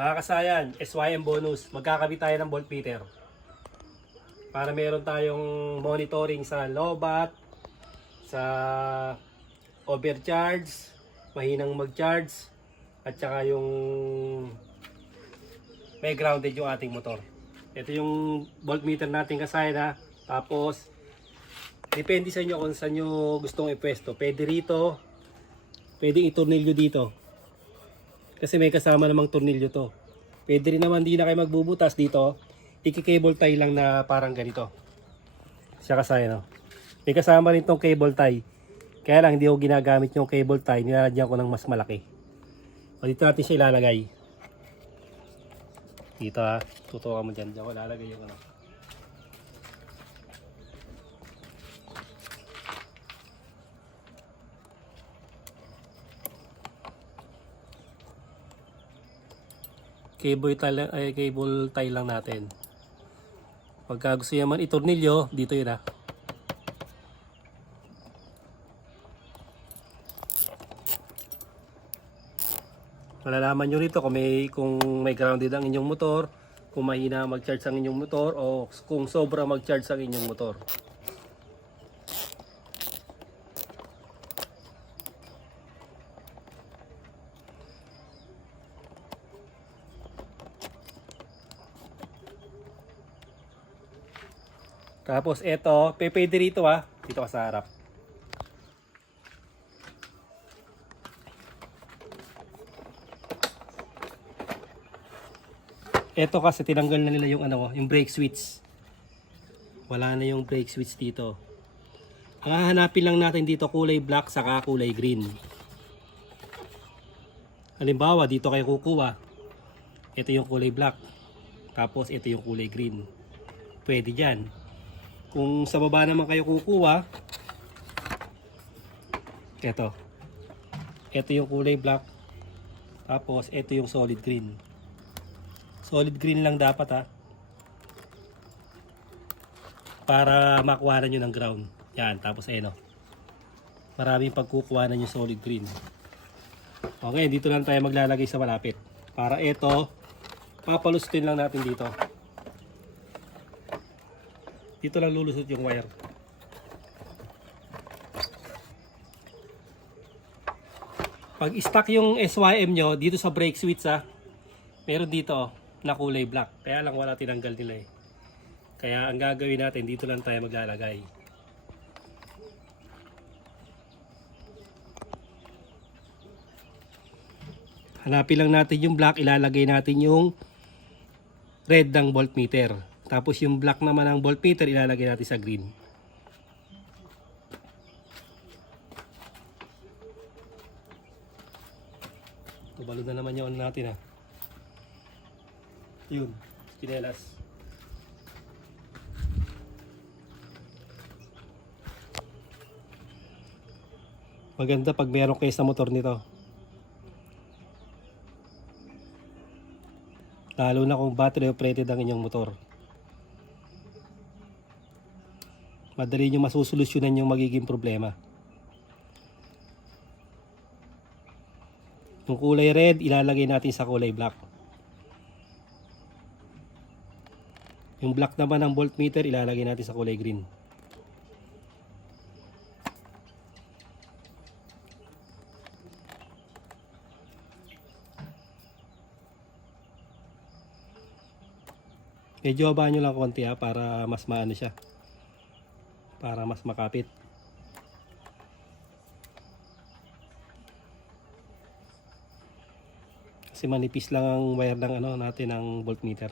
Mga kasayan, SYM bonus. Magkakabit tayo ng voltmeter. Para meron tayong monitoring sa lowbat, sa overcharge, mahinang mag-charge, at saka yung may grounded yung ating motor. Ito yung voltmeter natin kasayan ha. Tapos, depende sa inyo kung saan nyo gustong ipwesto. Pwede rito, pwede itornilyo dito. Kasi may kasama namang tornilyo to. Pwede rin naman di na kayo magbubutas dito. Iki-cable tie lang na parang ganito. Siya kasaya no. May kasama rin tong cable tie. Kaya lang hindi ko ginagamit yung cable tie. Nilalagyan ko ng mas malaki. O dito natin siya ilalagay. Dito ha. Tutukan mo dyan. Diyan ko ilalagay yung ano. Cable tie lang natin. Pagka gusto naman itornilyo, dito yun ha. Malalaman nyo rito kung may grounded ang inyong motor, kung mahina mag-charge ang inyong motor, o kung sobra mag-charge ang inyong motor. Tapos eto, pwede rito ha, dito ka sa harap. Eto kasi tinanggal na nila yung ano, yung brake switch. Wala na yung brake switch dito. Ang hahanapin lang natin dito kulay black saka kulay green. Halimbawa, dito kayo kukuha. Ito yung kulay black. Tapos ito yung kulay green. Pwede dyan. Kung sa baba naman kayo kukuha, ito. Ito yung kulay black. Tapos ito yung solid green. Solid green lang dapat ha. Para makuha nyo ng ground. Yan, tapos ayun o. Maraming pagkukuha yung solid green. Okay, dito lang tayo maglalagay sa malapit. Para ito, papalustin lang natin dito. Dito lang lulusot yung wire. Pag stuck yung SYM nyo, dito sa brake switch ha, meron dito na kulay black. Kaya lang wala tinanggal nila eh. Kaya ang gagawin natin, dito lang tayo maglalagay. Hanapin lang natin yung black, ilalagay natin yung red ng voltmeter. Tapos yung black naman ng voltmeter, ilalagay natin sa green. Tubalod na naman yung ano natin ha. Yun, chinelas. Maganda pag meron kayo sa motor nito. Lalo na kung battery operated ang inyong motor. Madali nyo masusolusyonan yung magiging problema. Yung kulay red, ilalagay natin sa kulay black. Yung black naman ng voltmeter, ilalagay natin sa kulay green. Medyo abaan nyo lang konti ha, para mas maano siya. Para mas makapit. Kasi manipis lang ang wire ng ano natin ng voltmeter.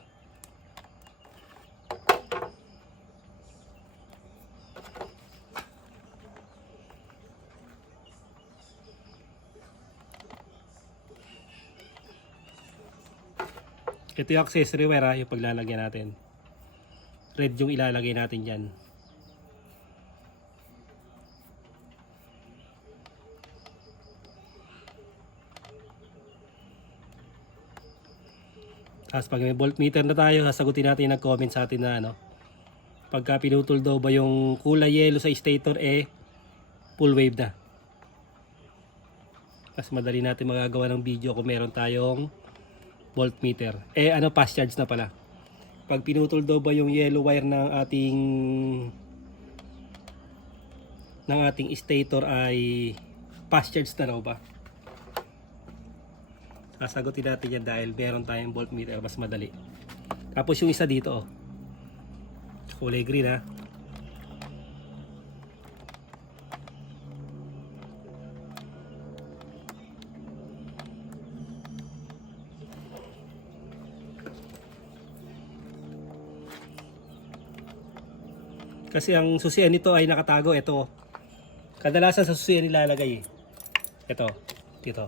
Ito yung accessory wire ha, yung paglalagyan natin. Red yung ilalagay natin dyan. Tapos pag may voltmeter na tayo, sasagutin natin nag-comment sa atin na ano, pagka pinutol daw ba yung kulay yellow sa stator, full wave na. Mas madali natin magagawa ng video kung meron tayong voltmeter. Fast charge na pala. Pag pinutol daw ba yung yellow wire ng ating stator ay fast charge na raw ba? Sasagutin natin yan dahil meron tayong voltmeter, mas madali. Tapos yung isa dito, kulay green ha. Kasi ang susian nito ay nakatago. Ito, kadalasan sa susian nilalagay ito, dito.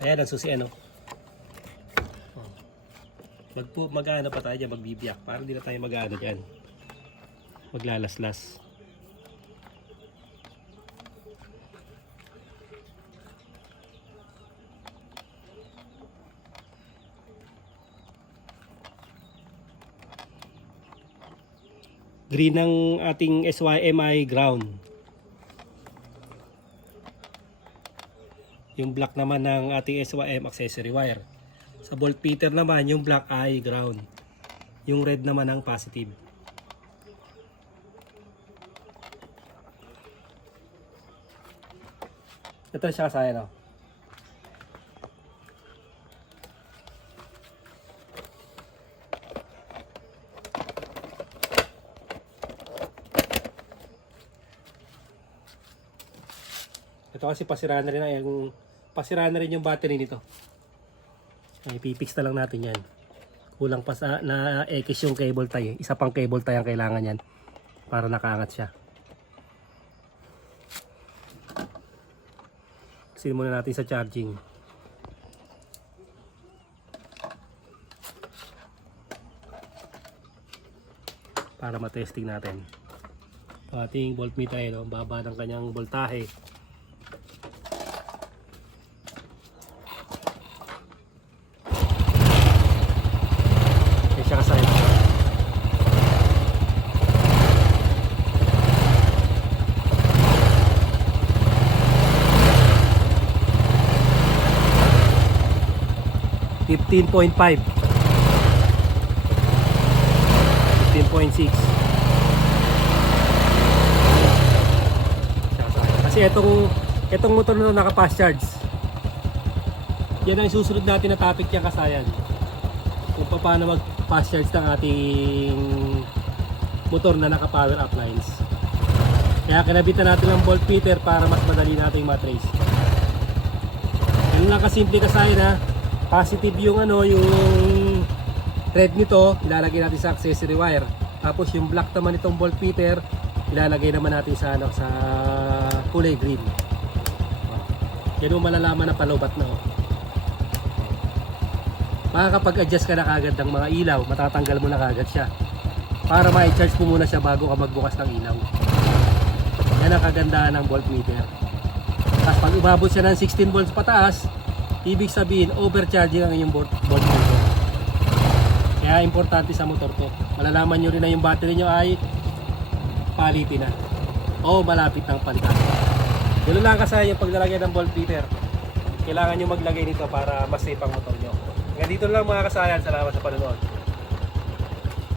Ayan ang susian, no? Mag-ano pa tayo dyan, magbibiyak. Para hindi na tayo mag-ano dyan, maglalaslas. Green ng ating SYMI ground. Yung black naman ng ating SYM accessory wire. Sa voltmeter naman, yung black ay ground. Yung red naman ang positive. Ito siya kasaya, no? Ito kasi pasira na rin yung battery nito. Ay pipix na lang natin yan. Kulang pa sa na X yung cable tie. Isa pang cable tie ang kailangan yan para nakaangat siya. Kasi muna natin sa charging. Para matesting natin. Ating voltmeter, no? Baba ng kanyang voltahe. Siya kasaya. $15.5, 15.6. Kasi itong motor na naka-fast charge. Yan ang susunod natin na topic niya, kasayan. Kung paano mag-fast charge ng ating motor na naka-power uplines. Kaya kinabitan natin ng voltmeter para mas madali nating matrace. Yun lang kasimple, kasayan, ha. Positive yung yung red nito, ilalagay natin sa accessory wire. Tapos yung black naman itong voltmeter, ilalagay naman natin sa sa kulay green. Yan yung malalaman na palobat na. Makakapag-adjust ka na kagad ng mga ilaw, matatanggal mo na kagad siya. Para ma-charge mo muna siya bago ka magbukas ng ilaw. Yan ang kagandahan ng voltmeter. Tapos pag umabot siya ng 16 volts pataas, ibig sabihin overcharging ang inyong voltmeter. Kaya importante sa motor to. Malalaman nyo rin na yung battery nyo ay palitin na o malapit ng palitan. Ganoon lang kasi yung paglalagay ng voltmeter. Kailangan nyo maglagay nito para mas safe ang motor nyo. Hanggang dito lang mga kasayan. Salamat sa panonood.